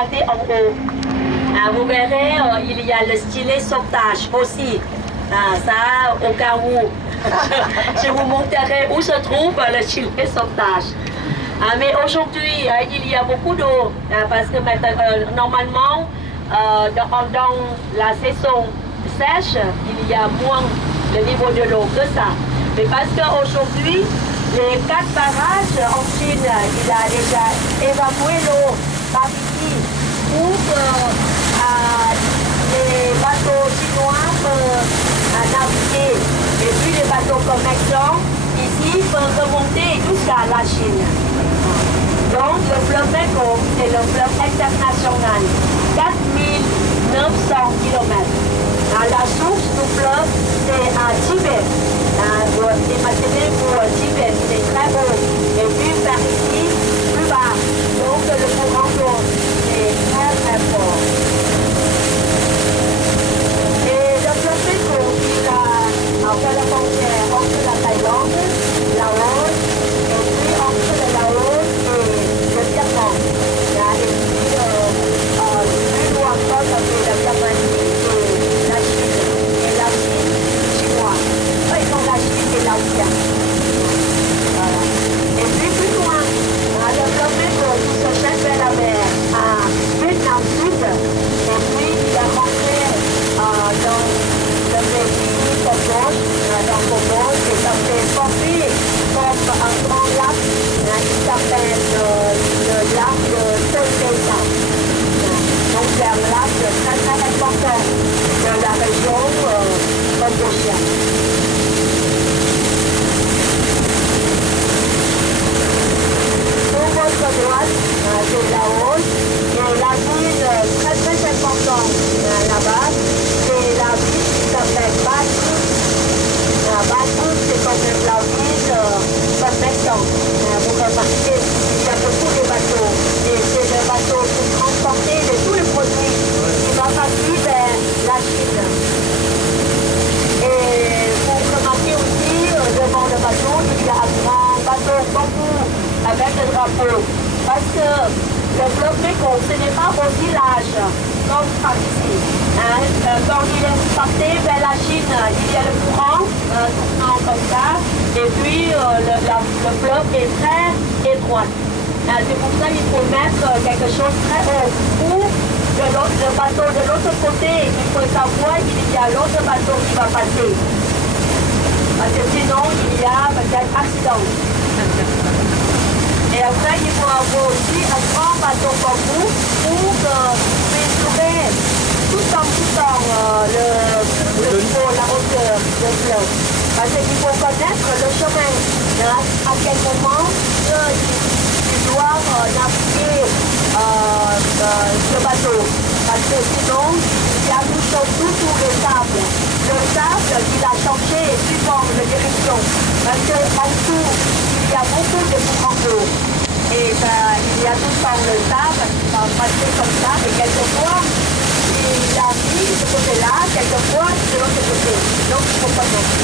regardez en haut. Vous verrez, il y a le stylet sauvetage aussi. Ça, au cas où, je vous montrerai où se trouve le stylet sauvetage. Mais aujourd'hui, il y a beaucoup d'eau, parce que normalement, dans la saison sèche, il y a moins le niveau de l'eau que ça. Mais parce qu'aujourd'hui, les 4 barrages en Chine, il a déjà évacué l'eau par ici pour que les bateaux chinois peuvent naviguer. Et puis les bateaux commerçants ici peuvent remonter jusqu'à la Chine. Donc le fleuve Mekong, c'est le fleuve international, 4900 km. La source du fleuve, c'est à Tibet. Vous imaginez pour Tibet, c'est très haut. Et puis par ici, plus bas. Donc le courant d'eau est très très fort. Et le fleuve Mekong, il a fait la frontière entre la Thaïlande, Laos, et puis entre le Laos et le Vietnam. Et puis plus loin encore, ça fait la Birmanie et la Chine. Et la Chine chinoise. Ils sont la Chine et l'Asie. Voilà. Et puis plus loin, le fleuve Mekong se jette vers la mer à Vietnam Sud. Et puis il est rentré dans le pays Cambodge, dans Cambodge, et ça s'est formé comme un grand lac. Il s'appelle le lac de Toltesa. Donc c'est un lac très très important de la région cambodgienne. Sur votre droite, c'est Laos, et la ville très très importante là-bas, c'est la ville qui s'appelle Batuk. Batuk, c'est quand même la ville commerçante. Vous remarquez, il y a beaucoup de bateaux, et c'est le bateau pour transporter tous les produits qui vont partir vers la Chine. Et vous remarquez aussi, devant le bateau, il y a un grand bateau bambou avec le drapeau. Parce que le fleuve Mekong, ce n'est pas aussi large comme par ici. Quand il est parti vers la Chine, il y a le courant tournant comme ça, et puis le fleuve est très étroit. C'est pour ça qu'il faut mettre quelque chose très haut. Ou le bateau de l'autre côté, il faut savoir qu'il y a l'autre bateau qui va passer. Parce que sinon, il y a peut-être accident. Et après, il faut avoir aussi un grand bateau comme vous pour mesurer tout en le niveau, la hauteur du fleuve. Parce qu'il faut connaître le chemin. À quel moment il doit naviguer ce bateau. Parce que sinon, il y a tout le sable. Le sable, il a changé suivant la direction. Parce qu'en dessous, il y a beaucoup de courants d'eau. Et il y a tout le temps le sable qui va passer comme ça. Et quelquefois, il a mis de ce côté-là, quelquefois de l'autre côté. Donc, il faut connaître.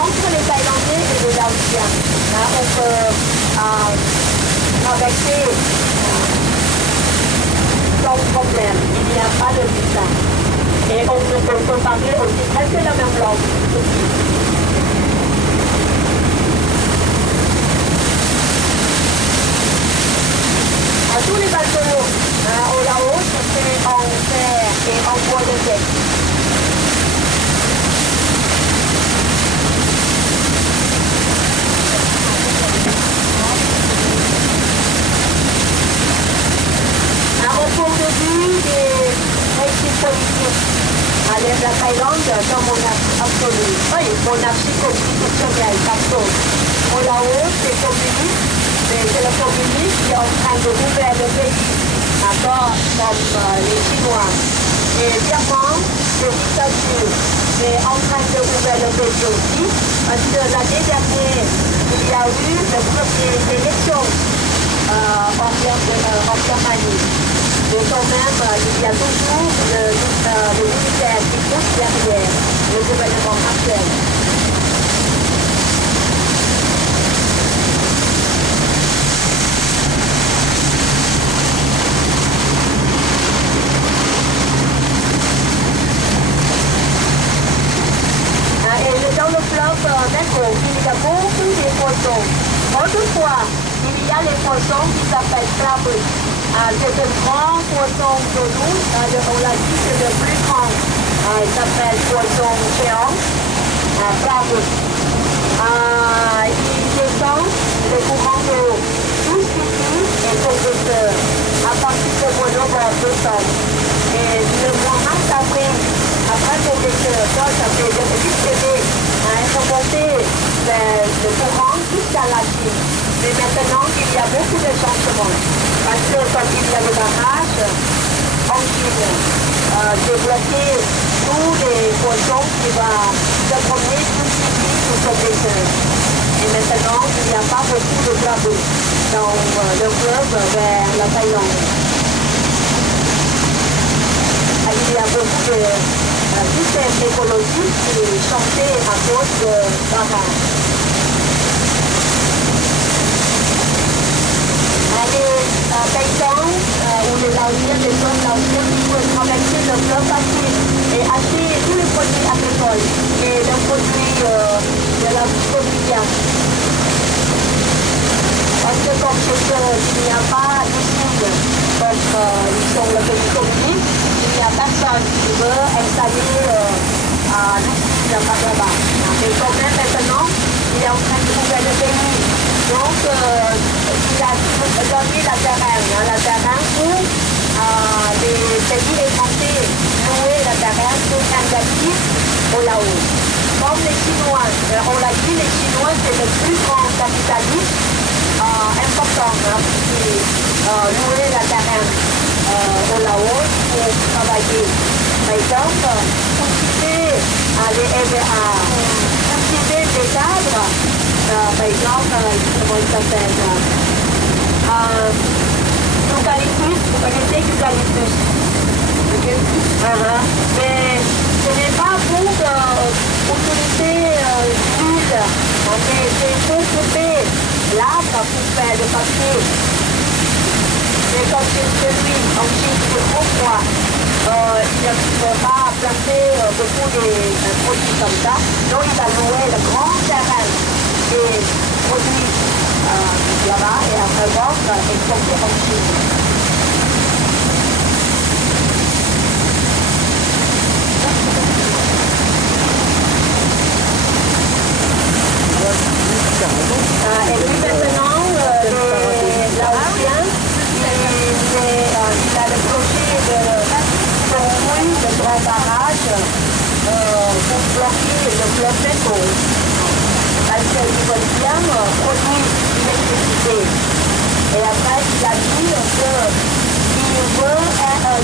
Entre les Thaïlandais et les Laotiens, on peut traverser sans problème. Il n'y a pas de visa. Et on peut parler aussi presque la même langue. Tous les bateaux au Laos, c'est en fer et en bois de tête. Aujourd'hui, des récits politiques à la Thaïlande dans monarchie absolue. Oui, monarchie constitutionnelle, pardon. Au Laos, c'est communiste, mais c'est le communisme qui est en train de gouverner le pays, d'accord, comme les Chinois. Et Vietnam, c'est dictature, mais en train de gouverner le pays aussi, parce que l'année dernière, il y a eu le premier élection en Birmanie. Mais quand même, il y a toujours le militaire qui pousse derrière le gouvernement actuel. fleuve Neko, il y a beaucoup de poissons. Autrefois, il y a les poissons qui s'appellent crabes. C'est un grand poisson de nous, on l'a dit, c'est le plus grand. Il s'appelle poisson géant, crabe. Il descend les courants d'eau jusqu'ici et compresseur à partir du mois de novembre-décembre. Et le mois mars avril, après compresseur, ça fait des petites années à remonter le courant jusqu'à la Chine. Mais maintenant, il y a beaucoup de changements. Parce que quand il y a le barrage en Chine, débloquer tous les poissons qui vont se promener jusqu'ici sous compresseur. Et maintenant, il n'y a pas beaucoup de crabes dans le fleuve vers la Thaïlande. Il y a beaucoup de systèmes écologiques qui changeaient à cause de barrages. Les paysans ou les lauriers, les hommes lauriers qui peuvent traverser le fleuve facile et acheter tous les produits agricoles et les produits de la vie quotidienne. Parce que comme chez eux, il n'y a pas d'usine, donc ils sont le pays communiste, il n'y a personne qui veut installer l'usine là-bas. Mais quand même maintenant, il est en train de trouver le pays. Donc, il a donné la terrain pour les pays étrangers louer la terrain pour investir au Laos. Comme les Chinois, on l'a dit, les Chinois c'est le plus grand capitaliste important qui louer la terrain au Laos pour travailler. Par exemple, cultiver des arbres. Par exemple, comment il s'appelle eucalyptus, vous connaissez l'eucalyptus? Mais ce n'est pas pour utiliser l'huile, c'est pour couper l'arbre pour faire le papier. Mais comme c'est celui en Chine, c'est trop froid. Il ne peut pas planter beaucoup de produits comme ça. Donc il a loué le grand terrain des produits là-bas et après vendre et exporter en Chine. Et puis maintenant, les Laotiens, il a le projet de construire de grands barrages pour bloquer le fleuve Neko. Parce qu'ils veulent bien produire l'électricité. Et après, il a dit qu'il veut être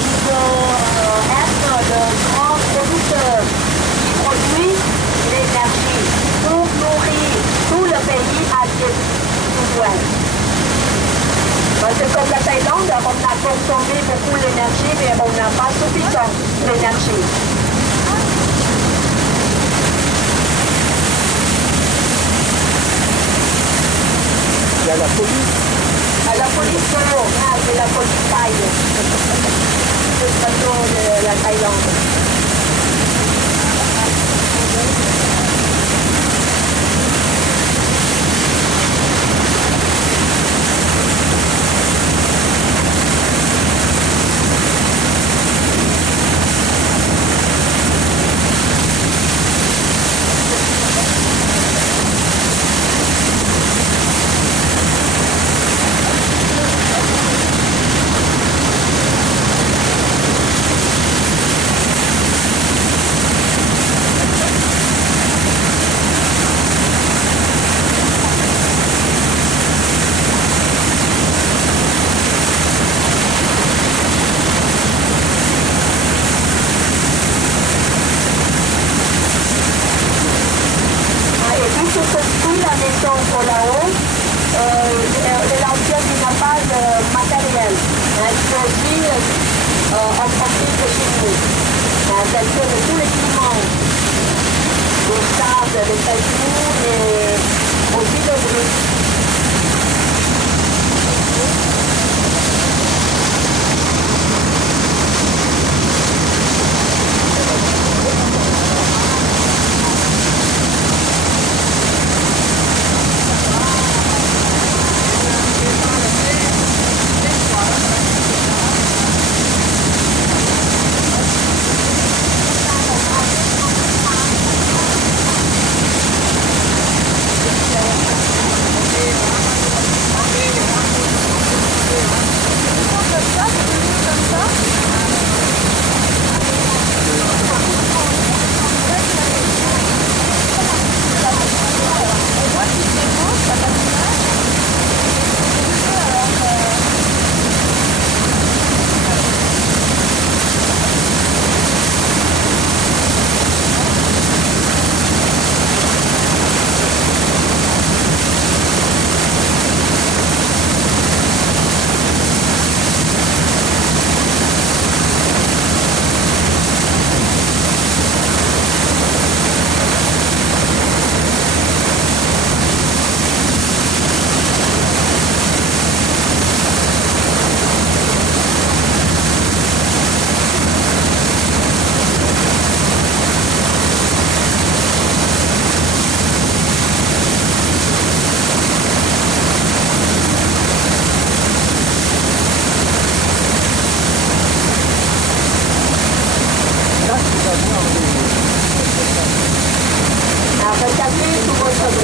le grand producteur qui produit l'énergie pour nourrir tout le pays asiatique sud-ouest. Parce que comme la Thaïlande, on a consommé beaucoup l'énergie, mais on n'a pas suffisamment d'énergie. Il y a la police. La police solo, c'est la police thaï. C'est le bateau de la Thaïlande. Les lanciers qui n'ont pas de matériel, il faut aussi en profiter de chez nous. Parce que tous les équipements, les sables, les cailloux et aussi le bruit.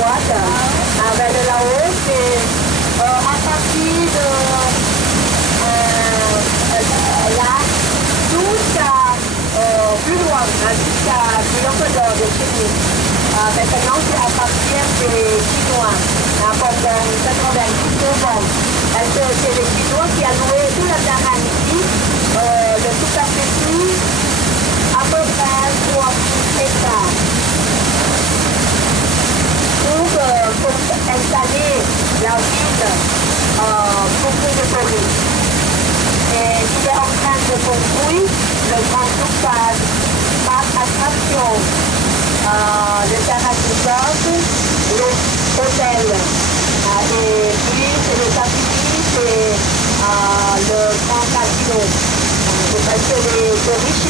droite. Avec là-haut, c'est à partir de là jusqu'à plus loin, jusqu'à l'Equateur de chez nous. Maintenant, c'est à partir des Chinois pendant 90 ans. C'est les Chinois qui ont loué toute la terre ici, de tout à petit, à peu près 3 hectares. Pour installer la ville beaucoup de touristes. Et il est en train de construire le grand parc attraction, le terrain l'hôtel. Et puis c'est le tapis, c'est le grand casino. Parce que les touristes